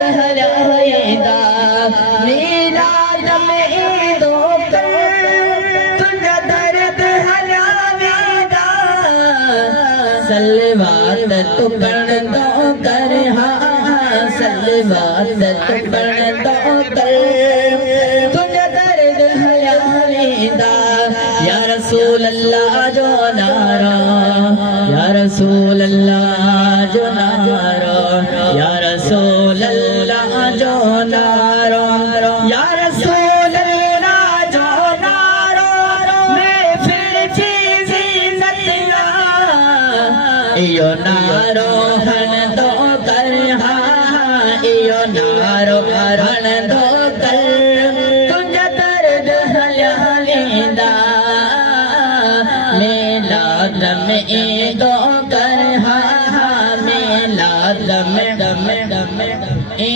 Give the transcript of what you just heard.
हलाएगा मीराद में दो कर तुझा दर्द हलाएगा सलवात तो पढ़ दो कर हाँ सलवात तो पढ़ दो कर तुझा दर्द हलाएगा या रसूल अल्लाह जो नारा या रसूल अल्लाह जो नारा या रसूल अल्लाह जो नारो या रसूल अल्लाह जो नारो मैं फिर चीज़ नतिया इयो नारो हन दो कर हाँ इयो नारो